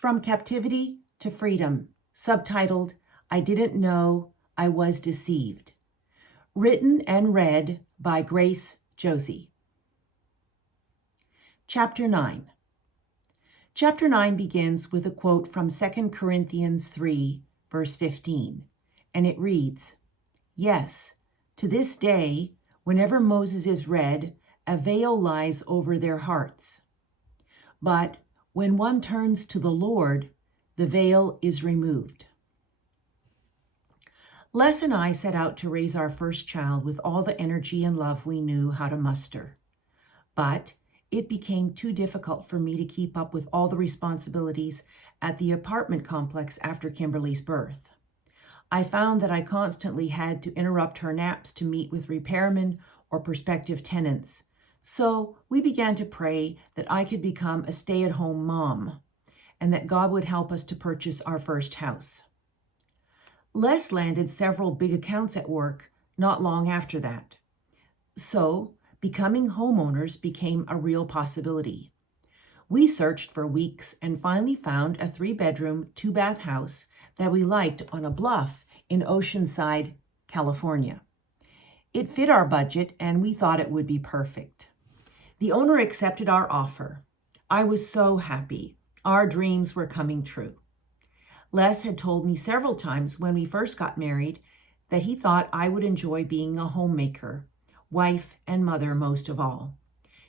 From Captivity to Freedom, subtitled, I Didn't Know I Was Deceived. Written and read by Grace Josie. Chapter 9. Chapter 9 begins with a quote from 2 Corinthians 3, verse 15, and it reads, Yes, to this day, whenever Moses is read, a veil lies over their hearts. But when one turns to the Lord, the veil is removed. Les and I set out to raise our first child with all the energy and love we knew how to muster. But it became too difficult for me to keep up with all the responsibilities at the apartment complex after Kimberly's birth. I found that I constantly had to interrupt her naps to meet with repairmen or prospective tenants. So we began to pray that I could become a stay-at-home mom and that God would help us to purchase our first house. Les landed several big accounts at work not long after that. So becoming homeowners became a real possibility. We searched for weeks and finally found a 3-bedroom, 2-bath house that we liked on a bluff in Oceanside, California. It fit our budget and we thought it would be perfect. The owner accepted our offer. I was so happy. Our dreams were coming true. Les had told me several times when we first got married that he thought I would enjoy being a homemaker, wife and mother most of all.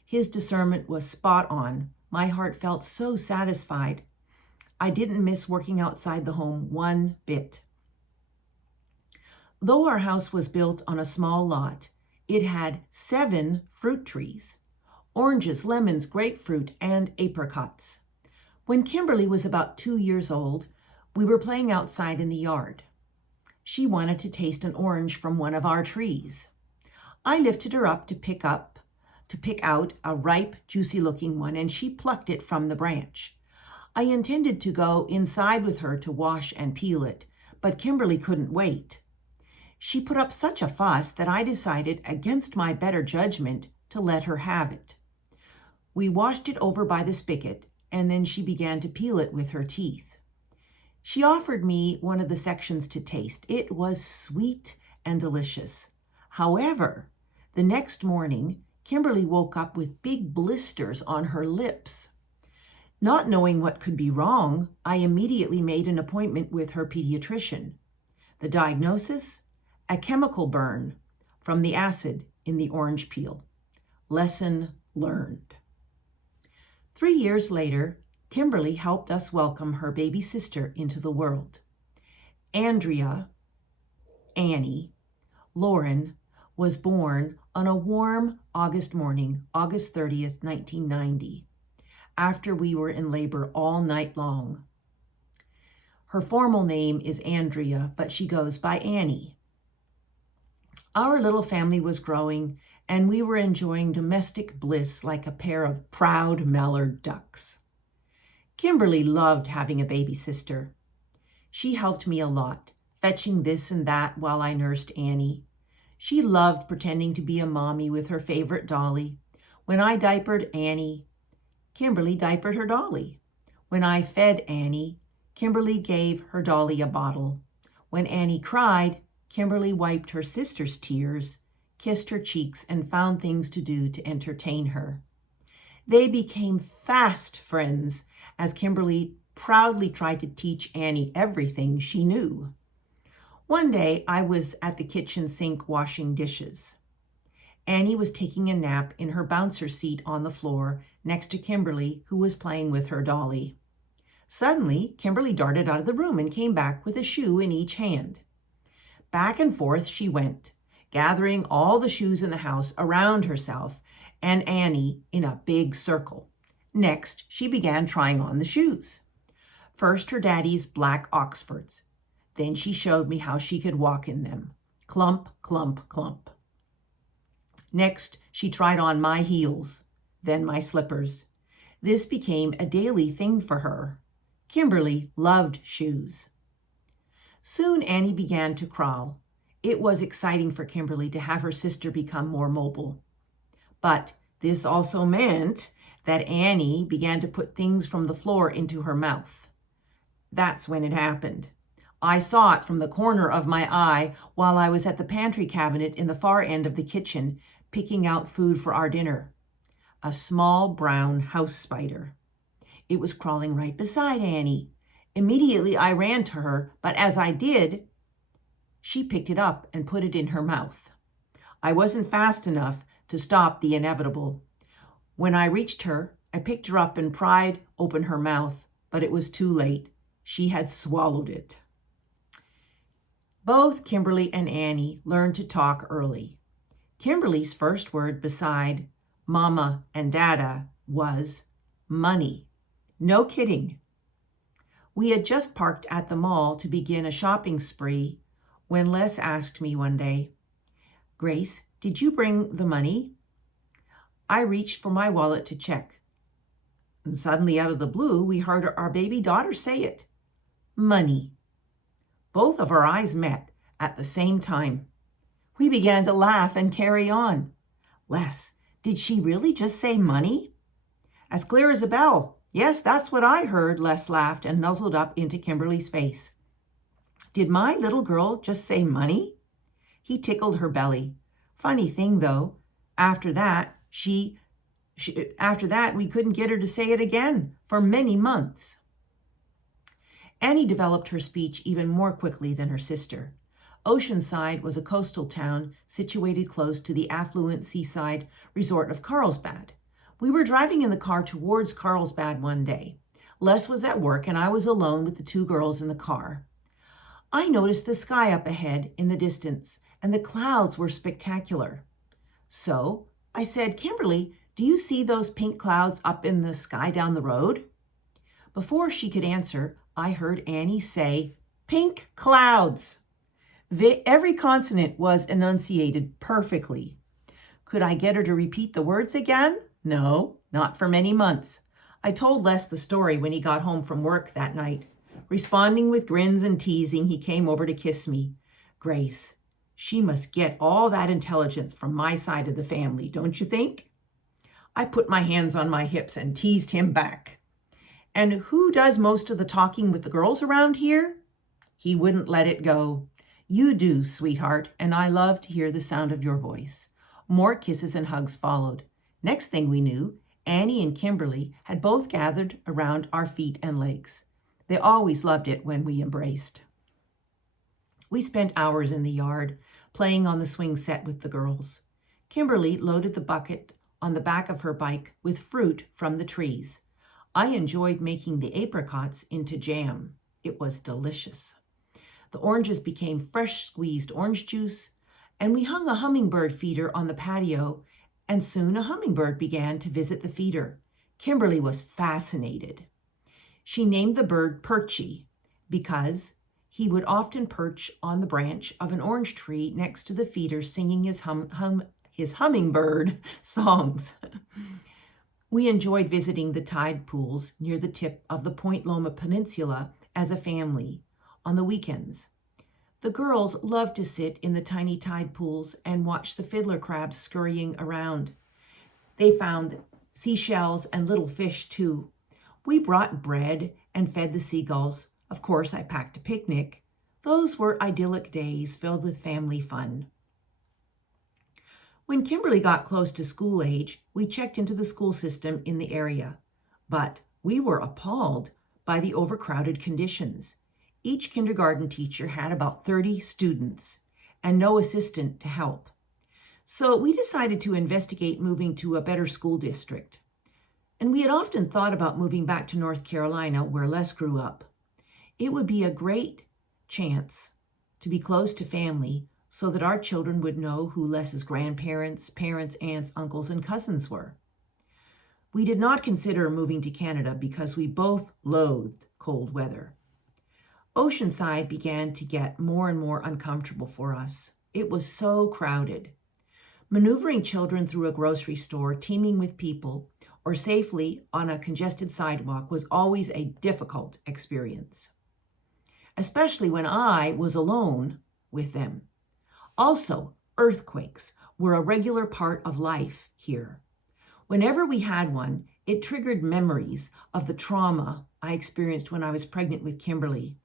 His discernment was spot on. My heart felt so satisfied. I didn't miss working outside the home one bit. Though our house was built on a small lot, it had 7 fruit trees, oranges, lemons, grapefruit, and apricots. When Kimberly was about 2 years old, we were playing outside in the yard. She wanted to taste an orange from one of our trees. I lifted her up to pick out a ripe, juicy-looking one, and she plucked it from the branch. I intended to go inside with her to wash and peel it, but Kimberly couldn't wait. She put up such a fuss that I decided, against my better judgment, to let her have it. We washed it over by the spigot, and then she began to peel it with her teeth. She offered me one of the sections to taste. It was sweet and delicious. However, the next morning, Kimberly woke up with big blisters on her lips. Not knowing what could be wrong, I immediately made an appointment with her pediatrician. The diagnosis? A chemical burn from the acid in the orange peel. Lesson learned. 3 years later, Kimberly helped us welcome her baby sister into the world. Andrea, Annie, Lauren, was born on a warm August morning, August 30th, 1990, after we were in labor all night long. Her formal name is Andrea, but she goes by Annie. Our little family was growing, and we were enjoying domestic bliss like a pair of proud mallard ducks. Kimberly loved having a baby sister. She helped me a lot, fetching this and that while I nursed Annie. She loved pretending to be a mommy with her favorite dolly. When I diapered Annie, Kimberly diapered her dolly. When I fed Annie, Kimberly gave her dolly a bottle. When Annie cried, Kimberly wiped her sister's tears, kissed her cheeks, and found things to do to entertain her. They became fast friends as Kimberly proudly tried to teach Annie everything she knew. One day, I was at the kitchen sink washing dishes. Annie was taking a nap in her bouncer seat on the floor next to Kimberly, who was playing with her dolly. Suddenly, Kimberly darted out of the room and came back with a shoe in each hand. Back and forth she went, gathering all the shoes in the house around herself and Annie in a big circle. Next, she began trying on the shoes. First, her daddy's black Oxfords. Then she showed me how she could walk in them. Clump, clump, clump. Next, she tried on my heels, then my slippers. This became a daily thing for her. Kimberly loved shoes. Soon Annie began to crawl. It was exciting for Kimberly to have her sister become more mobile. But this also meant that Annie began to put things from the floor into her mouth. That's when it happened. I saw it from the corner of my eye while I was at the pantry cabinet in the far end of the kitchen, picking out food for our dinner. A small brown house spider. It was crawling right beside Annie. Immediately I ran to her, but as I did, she picked it up and put it in her mouth. I wasn't fast enough to stop the inevitable. When I reached her, I picked her up and pried open her mouth, but it was too late. She had swallowed it. Both Kimberly and Annie learned to talk early. Kimberly's first word beside mama and dada was money. No kidding. We had just parked at the mall to begin a shopping spree when Les asked me one day, "Grace, did you bring the money?" I reached for my wallet to check. And suddenly, out of the blue, we heard our baby daughter say it. Money. Both of our eyes met at the same time. We began to laugh and carry on. Les, did she really just say money? As clear as a bell. Yes, that's what I heard, Les laughed and nuzzled up into Kimberly's face. Did my little girl just say money? He tickled her belly. Funny thing, though, after that, we couldn't get her to say it again for many months. Annie developed her speech even more quickly than her sister. Oceanside was a coastal town situated close to the affluent seaside resort of Carlsbad. We were driving in the car towards Carlsbad one day. Les was at work and I was alone with the two girls in the car. I noticed the sky up ahead in the distance, and the clouds were spectacular. So I said, "Kimberly, do you see those pink clouds up in the sky down the road?" Before she could answer, I heard Annie say, "Pink clouds." Every consonant was enunciated perfectly. Could I get her to repeat the words again? No, not for many months. I told Les the story when he got home from work that night. Responding with grins and teasing, he came over to kiss me. Grace, she must get all that intelligence from my side of the family, don't you think? I put my hands on my hips and teased him back. And who does most of the talking with the girls around here? He wouldn't let it go. You do, sweetheart, and I love to hear the sound of your voice. More kisses and hugs followed. Next thing we knew, Annie and Kimberly had both gathered around our feet and legs. They always loved it when we embraced. We spent hours in the yard, playing on the swing set with the girls. Kimberly loaded the bucket on the back of her bike with fruit from the trees. I enjoyed making the apricots into jam. It was delicious. The oranges became fresh squeezed orange juice, and we hung a hummingbird feeder on the patio, and soon a hummingbird began to visit the feeder. Kimberly was fascinated. She named the bird Perchy because he would often perch on the branch of an orange tree next to the feeder singing his hummingbird songs. We enjoyed visiting the tide pools near the tip of the Point Loma Peninsula as a family on the weekends. The girls loved to sit in the tiny tide pools and watch the fiddler crabs scurrying around. They found seashells and little fish too. We brought bread and fed the seagulls. Of course, I packed a picnic. Those were idyllic days filled with family fun. When Kimberly got close to school age, we checked into the school system in the area. But we were appalled by the overcrowded conditions. Each kindergarten teacher had about 30 students and no assistant to help. So we decided to investigate moving to a better school district. And we had often thought about moving back to North Carolina, where Les grew up. It would be a great chance to be close to family so that our children would know who Les's grandparents, parents, aunts, uncles, and cousins were. We did not consider moving to Canada because we both loathed cold weather. Oceanside began to get more and more uncomfortable for us. It was so crowded. Maneuvering children through a grocery store teeming with people or safely on a congested sidewalk was always a difficult experience, especially when I was alone with them. Also, earthquakes were a regular part of life here. Whenever we had one, it triggered memories of the trauma I experienced when I was pregnant with Kimberly.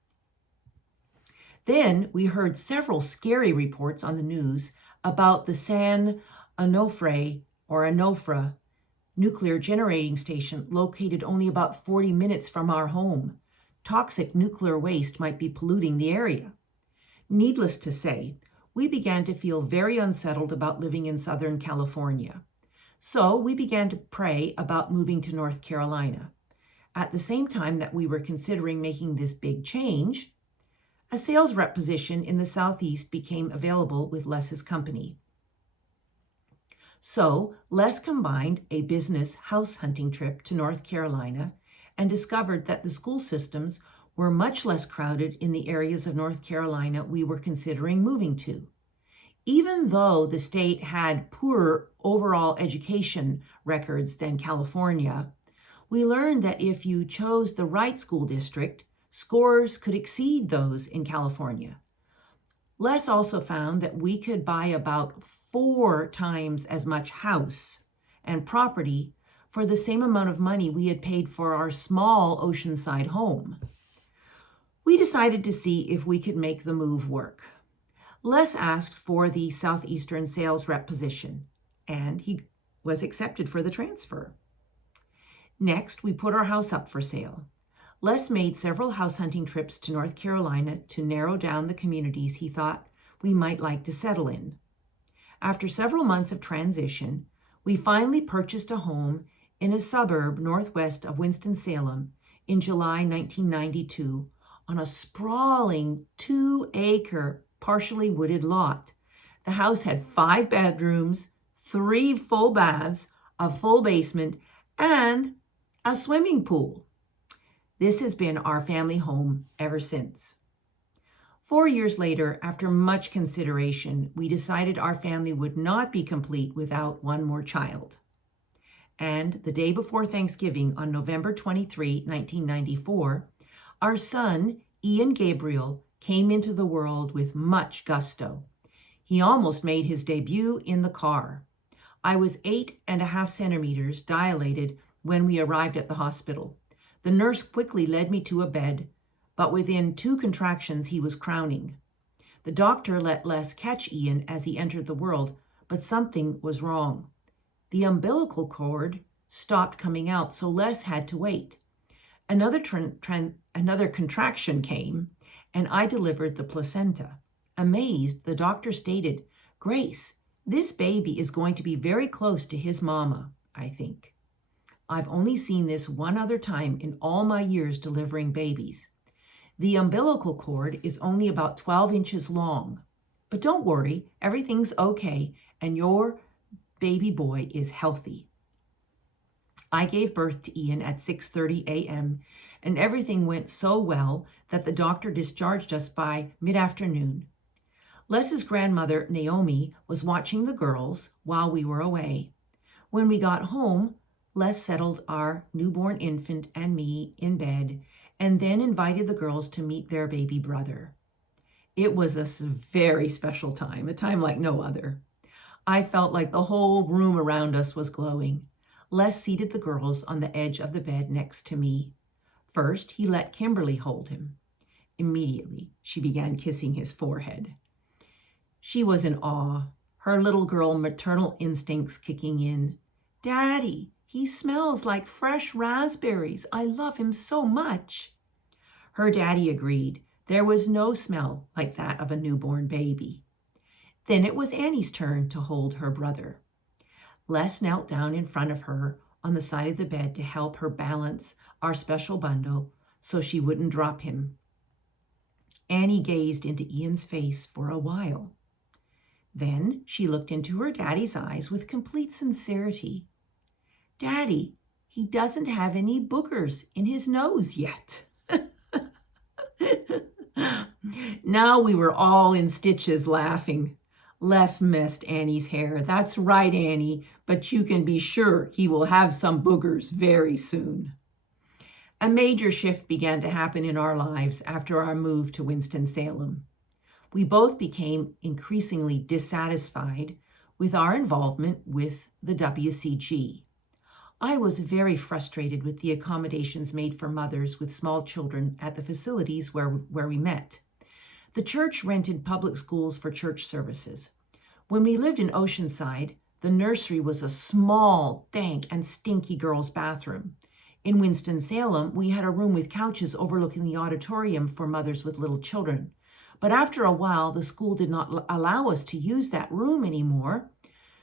Then we heard several scary reports on the news about the San Onofre nuclear generating station located only about 40 minutes from our home. Toxic nuclear waste might be polluting the area. Needless to say, we began to feel very unsettled about living in Southern California. So we began to pray about moving to North Carolina. At the same time that we were considering making this big change, a sales rep position in the Southeast became available with Les's company. So Les combined a business house hunting trip to North Carolina and discovered that the school systems were much less crowded in the areas of North Carolina we were considering moving to. Even though the state had poorer overall education records than California, we learned that if you chose the right school district, scores could exceed those in California. Les also found that we could buy about 4 times as much house and property for the same amount of money we had paid for our small oceanside home. We decided to see if we could make the move work. Les asked for the Southeastern sales rep position, and he was accepted for the transfer. Next, we put our house up for sale. Les made several house hunting trips to North Carolina to narrow down the communities he thought we might like to settle in. After several months of transition, we finally purchased a home in a suburb northwest of Winston-Salem in July 1992 on a sprawling 2-acre partially wooded lot. The house had 5 bedrooms, 3 full baths, a full basement, and a swimming pool. This has been our family home ever since. 4 years later, after much consideration, we decided our family would not be complete without one more child. And the day before Thanksgiving, on November 23, 1994, our son, Ian Gabriel, came into the world with much gusto. He almost made his debut in the car. I was 8.5 centimeters dilated when we arrived at the hospital. The nurse quickly led me to a bed, but within 2 contractions he was crowning. The doctor let Les catch Ian as he entered the world, but something was wrong. The umbilical cord stopped coming out, so Les had to wait. Another contraction came, and I delivered the placenta. Amazed, the doctor stated, "Grace, this baby is going to be very close to his mama, I think. I've only seen this one other time in all my years delivering babies. The umbilical cord is only about 12 inches long. But don't worry, everything's okay, and your baby boy is healthy." I gave birth to Ian at 6:30 a.m., and everything went so well that the doctor discharged us by mid-afternoon. Les's grandmother, Naomi, was watching the girls while we were away. When we got home, Les settled our newborn infant and me in bed, and then invited the girls to meet their baby brother. It was a very special time, a time like no other. I felt like the whole room around us was glowing. Les seated the girls on the edge of the bed next to me. First, he let Kimberly hold him. Immediately, she began kissing his forehead. She was in awe, her little girl maternal instincts kicking in. "Daddy, he smells like fresh raspberries. I love him so much." Her daddy agreed. There was no smell like that of a newborn baby. Then it was Annie's turn to hold her brother. Les knelt down in front of her on the side of the bed to help her balance our special bundle so she wouldn't drop him. Annie gazed into Ian's face for a while. Then she looked into her daddy's eyes with complete sincerity. "Daddy, he doesn't have any boogers in his nose yet." Now we were all in stitches laughing. Les missed Annie's hair. "That's right, Annie, but you can be sure he will have some boogers very soon." A major shift began to happen in our lives after our move to Winston-Salem. We both became increasingly dissatisfied with our involvement with the WCG. I was very frustrated with the accommodations made for mothers with small children at the facilities where we met. The church rented public schools for church services. When we lived in Oceanside, the nursery was a small, dank, and stinky girls' bathroom. In Winston-Salem, we had a room with couches overlooking the auditorium for mothers with little children. But after a while, the school did not allow us to use that room anymore,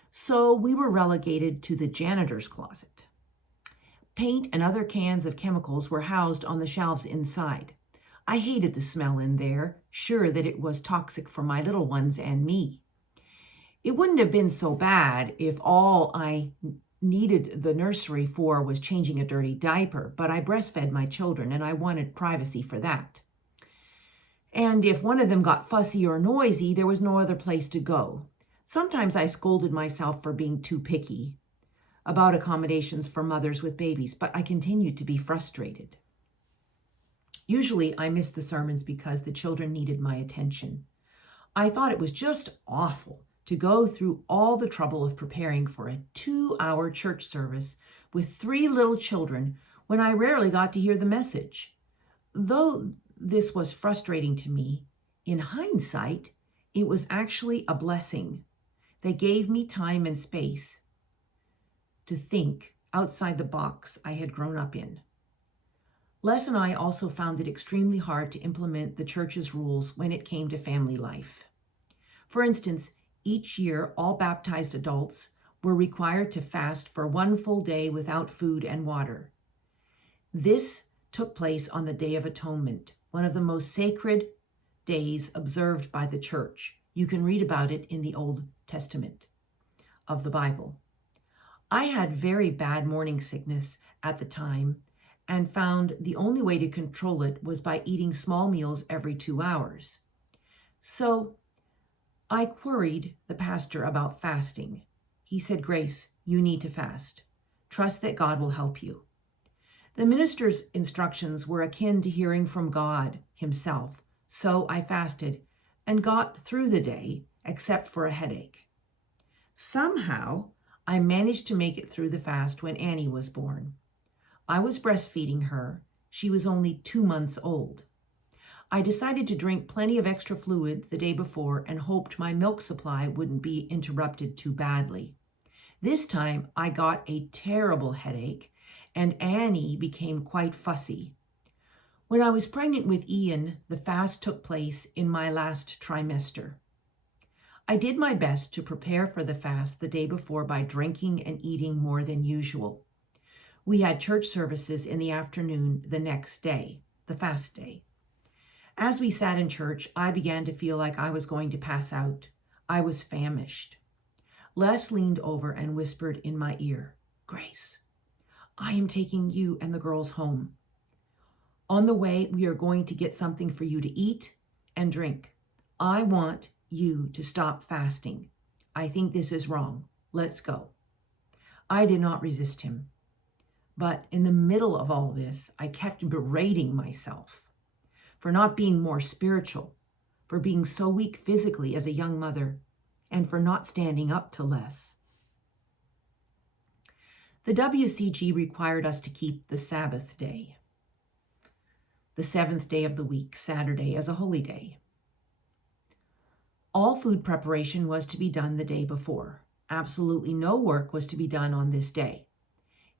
so we were relegated to the janitor's closet. Paint and other cans of chemicals were housed on the shelves inside. I hated the smell in there, sure that it was toxic for my little ones and me. It wouldn't have been so bad if all I needed the nursery for was changing a dirty diaper, but I breastfed my children and I wanted privacy for that. And if one of them got fussy or noisy, there was no other place to go. Sometimes I scolded myself for being too picky about accommodations for mothers with babies, but I continued to be frustrated. Usually I missed the sermons because the children needed my attention. I thought it was just awful to go through all the trouble of preparing for a 2-hour church service with 3 little children when I rarely got to hear the message. Though this was frustrating to me, in hindsight, it was actually a blessing. They gave me time and space to think outside the box I had grown up in. Les and I also found it extremely hard to implement the church's rules when it came to family life. For instance, each year, all baptized adults were required to fast for 1 full day without food and water. This took place on the Day of Atonement, one of the most sacred days observed by the church. You can read about it in the Old Testament of the Bible. I had very bad morning sickness at the time and found the only way to control it was by eating small meals every 2 hours. So I queried the pastor about fasting. He said, "Grace, you need to fast. Trust that God will help you." The minister's instructions were akin to hearing from God himself, so I fasted and got through the day except for a headache. Somehow, I managed to make it through the fast when Annie was born. I was breastfeeding her. She was only 2 months old. I decided to drink plenty of extra fluid the day before and hoped my milk supply wouldn't be interrupted too badly. This time, I got a terrible headache, and Annie became quite fussy. When I was pregnant with Ian, the fast took place in my last trimester. I did my best to prepare for the fast the day before by drinking and eating more than usual. We had church services in the afternoon the next day, the fast day. As we sat in church, I began to feel like I was going to pass out. I was famished. Les leaned over and whispered in my ear, "Grace, I am taking you and the girls home. On the way, we are going to get something for you to eat and drink. I want you to stop fasting. I think this is wrong. Let's go." I did not resist him. But in the middle of all this, I kept berating myself for not being more spiritual, for being so weak physically as a young mother, and for not standing up to Les. The WCG required us to keep the Sabbath day, the 7th day of the week, Saturday, as a holy day. All food preparation was to be done the day before. Absolutely no work was to be done on this day.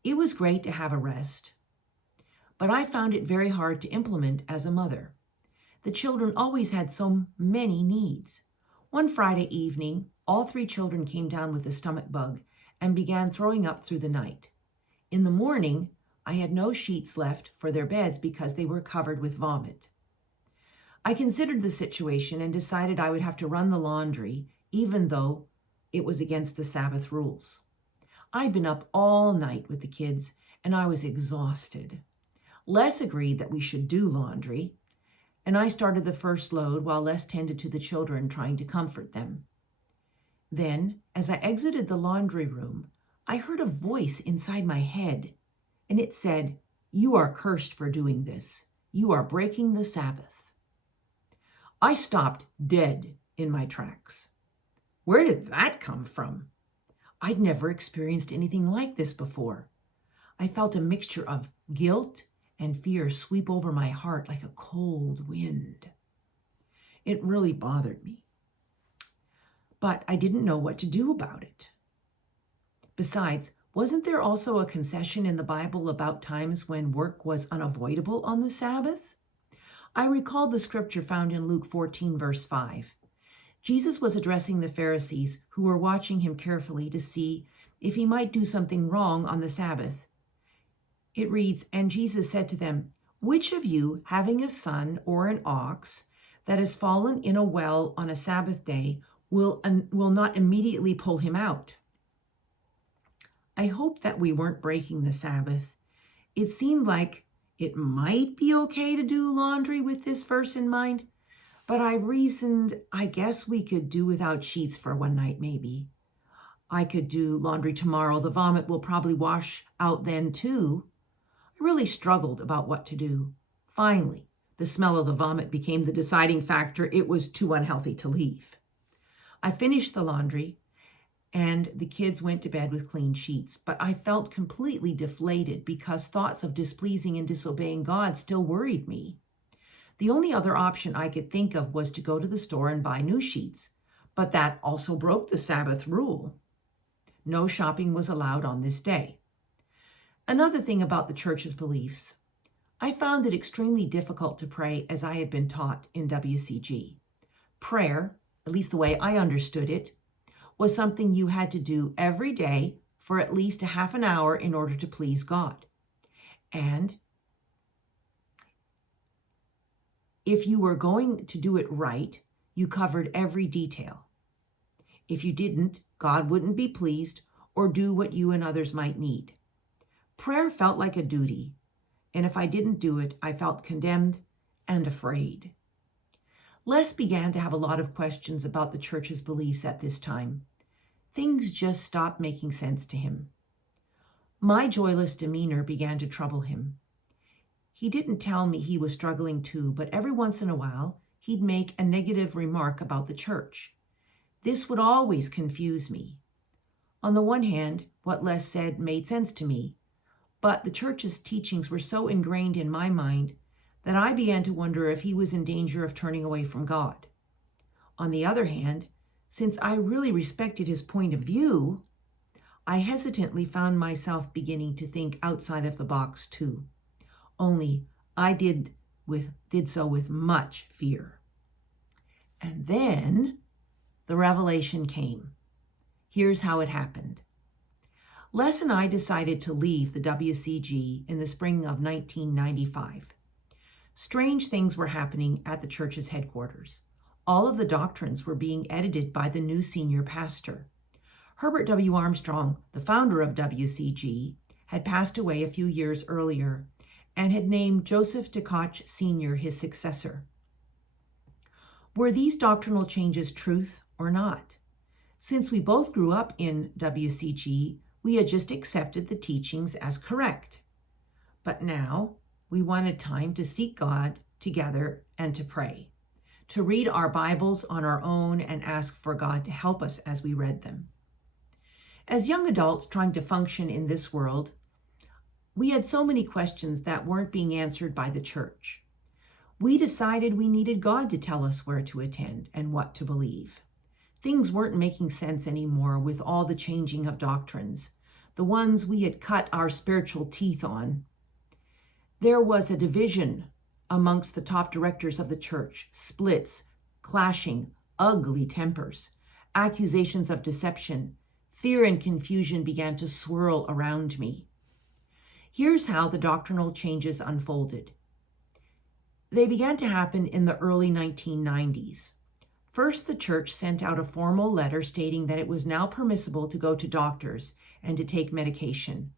It was great to have a rest, but I found it very hard to implement as a mother. The children always had so many needs. One Friday evening, all 3 children came down with a stomach bug and began throwing up through the night. In the morning, I had no sheets left for their beds because they were covered with vomit. I considered the situation and decided I would have to run the laundry, even though it was against the Sabbath rules. I'd been up all night with the kids, and I was exhausted. Les agreed that we should do laundry, and I started the first load while Les tended to the children, trying to comfort them. Then, as I exited the laundry room, I heard a voice inside my head, and it said, "You are cursed for doing this. You are breaking the Sabbath." I stopped dead in my tracks. Where did that come from? I'd never experienced anything like this before. I felt a mixture of guilt and fear sweep over my heart like a cold wind. It really bothered me. But I didn't know what to do about it. Besides, wasn't there also a concession in the Bible about times when work was unavoidable on the Sabbath? I recalled the scripture found in Luke 14, verse 5. Jesus was addressing the Pharisees who were watching him carefully to see if he might do something wrong on the Sabbath. It reads, "And Jesus said to them, 'Which of you, having a son or an ox that has fallen in a well on a Sabbath day, will not immediately pull him out?'" I hoped that we weren't breaking the Sabbath. It seemed like it might be okay to do laundry with this verse in mind, but I reasoned I guess we could do without sheets for one night maybe. I could do laundry tomorrow. The vomit will probably wash out then too. I really struggled about what to do. Finally, the smell of the vomit became the deciding factor. It was too unhealthy to leave. I finished the laundry, and the kids went to bed with clean sheets, but I felt completely deflated because thoughts of displeasing and disobeying God still worried me. The only other option I could think of was to go to the store and buy new sheets, but that also broke the Sabbath rule. No shopping was allowed on this day. Another thing about the church's beliefs, I found it extremely difficult to pray as I had been taught in WCG. Prayer, at least the way I understood it, was something you had to do every day for at least a half an hour in order to please God. And if you were going to do it right, you covered every detail. If you didn't, God wouldn't be pleased or do what you and others might need. Prayer felt like a duty, and if I didn't do it, I felt condemned and afraid. Les began to have a lot of questions about the church's beliefs at this time. Things just stopped making sense to him. My joyless demeanor began to trouble him. He didn't tell me he was struggling too, but every once in a while, he'd make a negative remark about the church. This would always confuse me. On the one hand, what Les said made sense to me, but the church's teachings were so ingrained in my mind that I began to wonder if he was in danger of turning away from God. On the other hand, since I really respected his point of view, I hesitantly found myself beginning to think outside of the box too. Only I did so with much fear. And then the revelation came. Here's how it happened. Les and I decided to leave the WCG in the spring of 1995. Strange things were happening at the church's headquarters. All of the doctrines were being edited by the new senior pastor. Hebert W. Armstrong, the founder of WCG, had passed away a few years earlier and had named Joseph DeKoch Sr. his successor. Were these doctrinal changes truth or not? Since we both grew up in WCG, we had just accepted the teachings as correct. But now we wanted time to seek God together and to pray, to read our Bibles on our own and ask for God to help us as we read them. As young adults trying to function in this world, we had so many questions that weren't being answered by the church. We decided we needed God to tell us where to attend and what to believe. Things weren't making sense anymore with all the changing of doctrines, the ones we had cut our spiritual teeth on. There was a division amongst the top directors of the church, splits, clashing, ugly tempers, accusations of deception. Fear and confusion began to swirl around me. Here's how the doctrinal changes unfolded. They began to happen in the early 1990s. First, the church sent out a formal letter stating that it was now permissible to go to doctors and to take medication.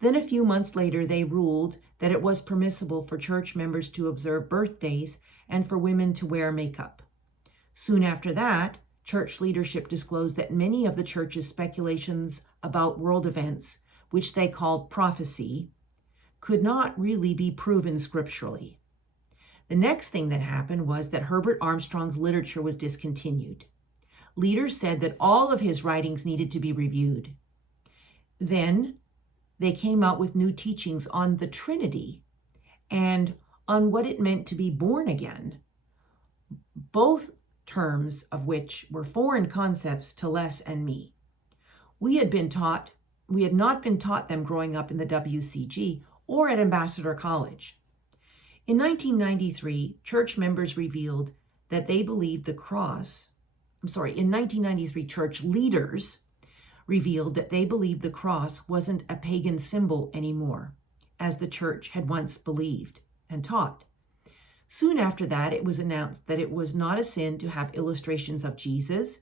Then a few months later, they ruled that it was permissible for church members to observe birthdays and for women to wear makeup. Soon after that, church leadership disclosed that many of the church's speculations about world events, which they called prophecy, could not really be proven scripturally. The next thing that happened was that Hebert Armstrong's literature was discontinued. Leaders said that all of his writings needed to be reviewed. Then they came out with new teachings on the Trinity and on what it meant to be born again, both terms of which were foreign concepts to Les and me. We had not been taught them growing up in the WCG or at Ambassador College. In 1993, church members revealed that they believed in 1993, church leaders revealed that they believed the cross wasn't a pagan symbol anymore, as the church had once believed and taught. Soon after that, it was announced that it was not a sin to have illustrations of Jesus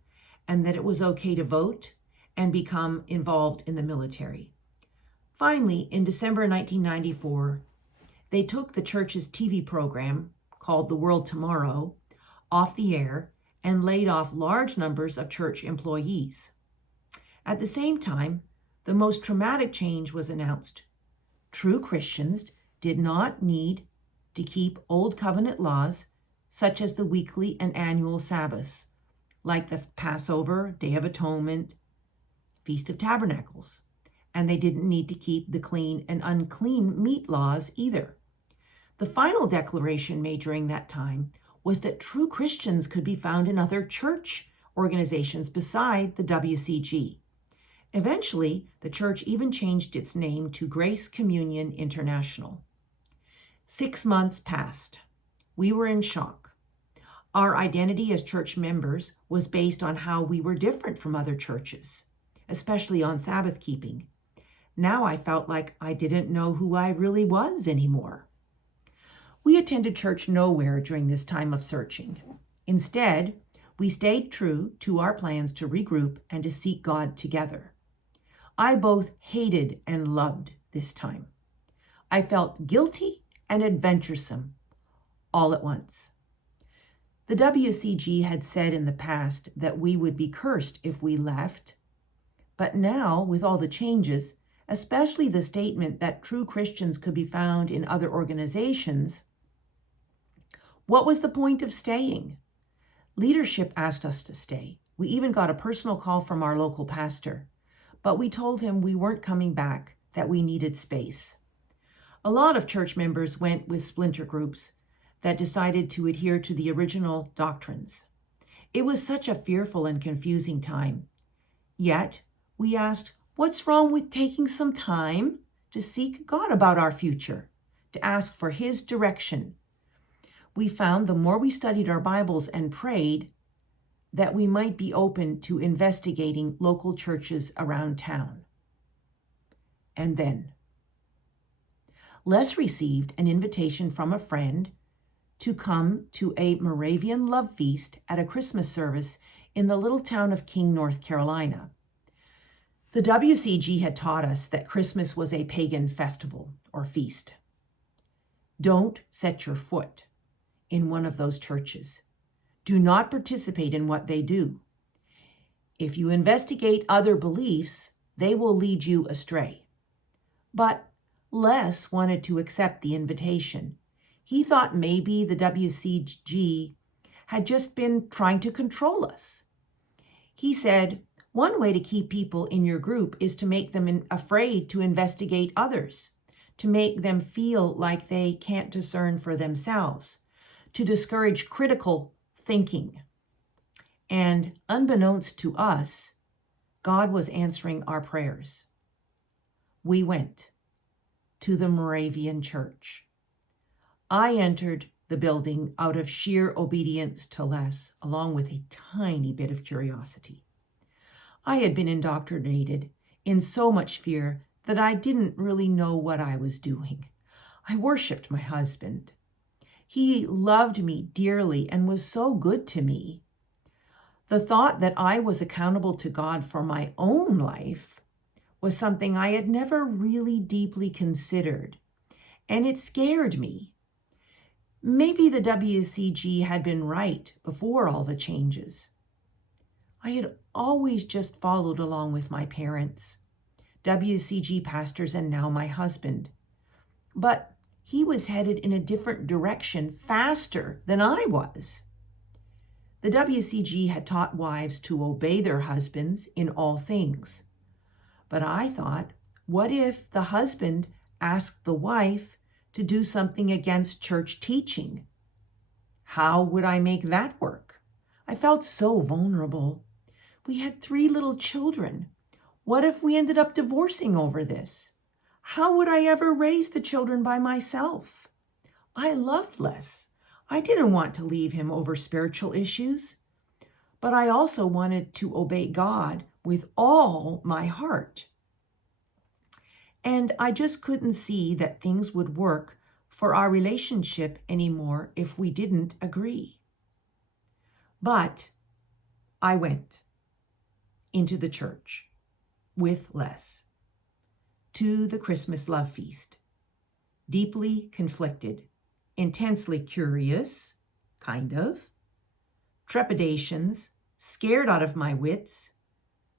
and that it was okay to vote and become involved in the military. Finally, in December 1994, they took the church's TV program, called The World Tomorrow, off the air and laid off large numbers of church employees. At the same time, the most traumatic change was announced. True Christians did not need to keep Old Covenant laws, such as the weekly and annual Sabbaths, like the Passover, Day of Atonement, Feast of Tabernacles, and they didn't need to keep the clean and unclean meat laws either. The final declaration made during that time was that true Christians could be found in other church organizations beside the WCG. Eventually, the church even changed its name to Grace Communion International. 6 months passed. We were in shock. Our identity as church members was based on how we were different from other churches, especially on Sabbath keeping. Now I felt like I didn't know who I really was anymore. We attended church nowhere during this time of searching. Instead, we stayed true to our plans to regroup and to seek God together. I both hated and loved this time. I felt guilty and adventuresome all at once. The WCG had said in the past that we would be cursed if we left, but now, with all the changes, especially the statement that true Christians could be found in other organizations, what was the point of staying? Leadership asked us to stay. We even got a personal call from our local pastor, but we told him we weren't coming back, that we needed space. A lot of church members went with splinter groups that decided to adhere to the original doctrines. It was such a fearful and confusing time. Yet, we asked, what's wrong with taking some time to seek God about our future, to ask for His direction? We found the more we studied our Bibles and prayed, that we might be open to investigating local churches around town. And then, Les received an invitation from a friend to come to a Moravian love feast at a Christmas service in the little town of King, North Carolina. The WCG had taught us that Christmas was a pagan festival or feast. Don't set your foot in one of those churches. Do not participate in what they do. If you investigate other beliefs, they will lead you astray. But Les wanted to accept the invitation. He thought maybe the WCG had just been trying to control us. He said, one way to keep people in your group is to make them afraid to investigate others, to make them feel like they can't discern for themselves, to discourage critical thinking. And unbeknownst to us, God was answering our prayers. We went to the Moravian church. I entered the building out of sheer obedience to Les, along with a tiny bit of curiosity. I had been indoctrinated in so much fear that I didn't really know what I was doing. I worshiped my husband. He loved me dearly and was so good to me. The thought that I was accountable to God for my own life was something I had never really deeply considered, and it scared me. Maybe the WCG had been right before all the changes. I had always just followed along with my parents, WCG pastors, and now my husband. But he was headed in a different direction faster than I was. The WCG had taught wives to obey their husbands in all things. But I thought What if the husband asked the wife to do something against church teaching? How would I make that work? I felt so vulnerable. We had 3 little children. What if we ended up divorcing over this? How would I ever raise the children by myself? I loved Les. I didn't want to leave him over spiritual issues, but I also wanted to obey God with all my heart. And I just couldn't see that things would work for our relationship anymore if we didn't agree. But I went into the church with Les to the Christmas love feast, deeply conflicted, intensely curious, kind of, trepidations, scared out of my wits,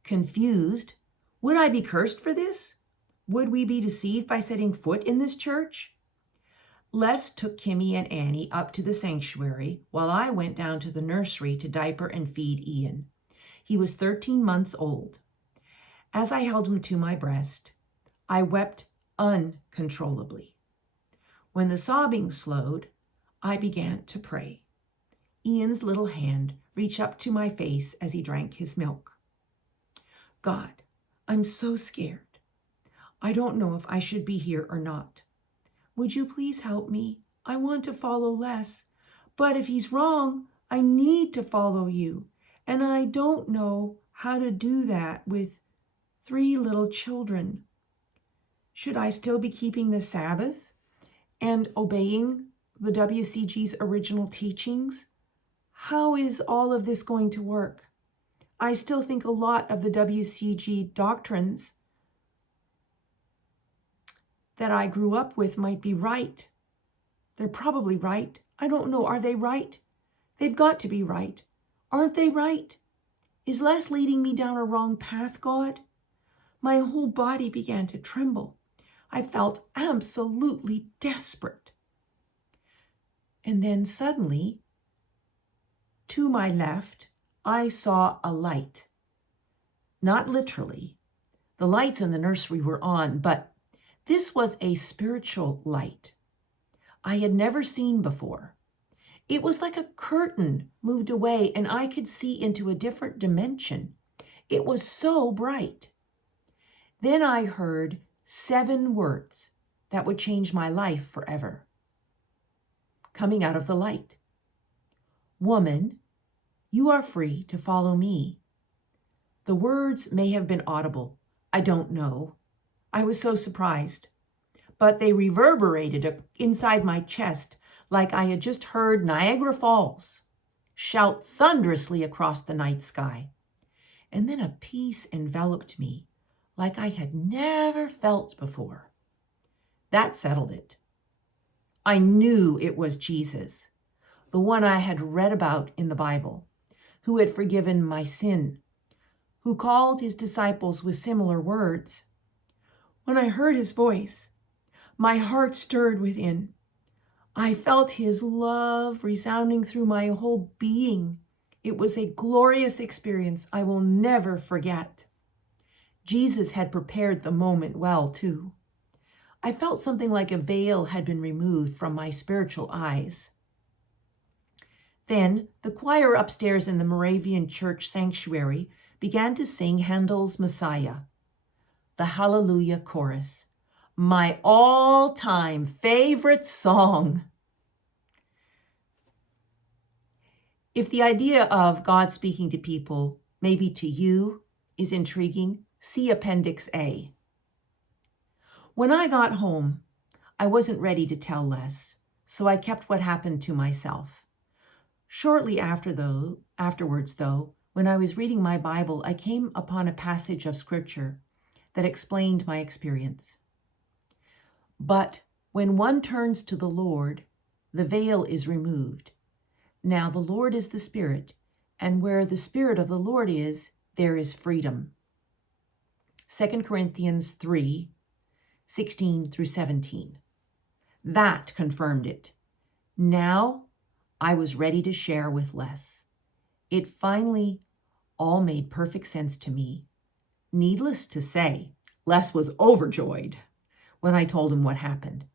confused. Would I be cursed for this? Would we be deceived by setting foot in this church? Les took Kimmy and Annie up to the sanctuary while I went down to the nursery to diaper and feed Ian. He was 13 months old. As I held him to my breast, I wept uncontrollably. When the sobbing slowed, I began to pray. Ian's little hand reached up to my face as he drank his milk. God, I'm so scared. I don't know if I should be here or not. Would you please help me? I want to follow Les, but if he's wrong, I need to follow you, and I don't know how to do that with 3 little children. Should I still be keeping the Sabbath and obeying the WCG's original teachings? How is all of this going to work? I still think a lot of the WCG doctrines that I grew up with might be right. They're probably right. I don't know. Are they right? They've got to be right. Aren't they right? Is Les leading me down a wrong path, God? My whole body began to tremble. I felt absolutely desperate. And then suddenly, to my left, I saw a light. Not literally. The lights in the nursery were on, but this was a spiritual light I had never seen before. It was like a curtain moved away and I could see into a different dimension. It was so bright. Then I heard 7 words that would change my life forever, coming out of the light. Woman, you are free to follow me. The words may have been audible. I don't know. I was so surprised. But they reverberated inside my chest like I had just heard Niagara Falls shout thunderously across the night sky. And then a peace enveloped me like I had never felt before. That settled it. I knew it was Jesus, the one I had read about in the Bible, who had forgiven my sin, who called his disciples with similar words. When I heard his voice, my heart stirred within. I felt his love resounding through my whole being. It was a glorious experience I will never forget. Jesus had prepared the moment well, too. I felt something like a veil had been removed from my spiritual eyes. Then the choir upstairs in the Moravian church sanctuary began to sing Handel's Messiah, the Hallelujah chorus, my all-time favorite song. If the idea of God speaking to people, maybe to you, is intriguing, see Appendix A. When I got home, I wasn't ready to tell Les, so I kept what happened to myself. Shortly afterwards, though, when I was reading my Bible, I came upon a passage of scripture that explained my experience. But when one turns to the Lord, the veil is removed. Now the Lord is the Spirit, and where the Spirit of the Lord is, there is freedom. 2 Corinthians 3:16 through 17. That confirmed it. Now I was ready to share with Les. It finally all made perfect sense to me. Needless to say, Les was overjoyed when I told him what happened.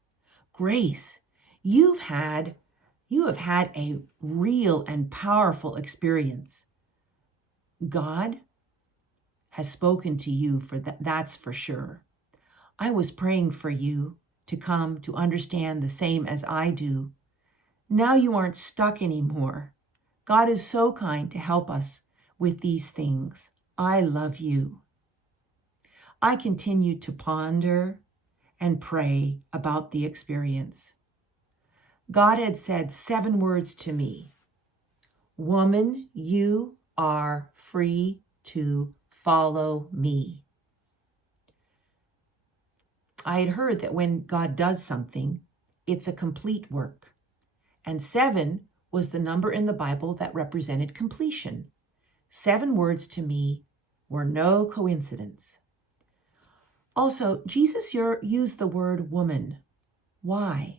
Grace, you have had a real and powerful experience. God has spoken to you for that's for sure. I was praying for you to come to understand the same as I do. Now you aren't stuck anymore. God is so kind to help us with these things. I love you. I continued to ponder and pray about the experience. God had said 7 words to me. Woman, you are free to follow me. I had heard that when God does something, it's a complete work. And 7 was the number in the Bible that represented completion. 7 words to me were no coincidence. Also, Jesus used the word woman. Why?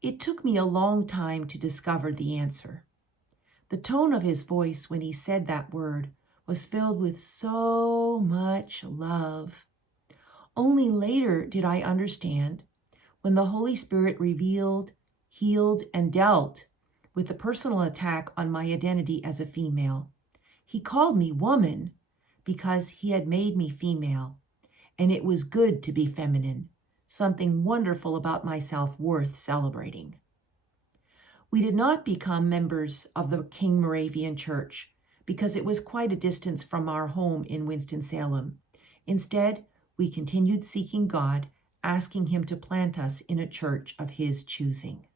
It took me a long time to discover the answer. The tone of his voice when he said that word was filled with so much love. Only later did I understand, when the Holy Spirit revealed, healed, and dealt with the personal attack on my identity as a female. He called me woman because he had made me female, and it was good to be feminine, something wonderful about myself worth celebrating. We did not become members of the King Moravian Church because it was quite a distance from our home in Winston-Salem. Instead, we continued seeking God, asking him to plant us in a church of his choosing.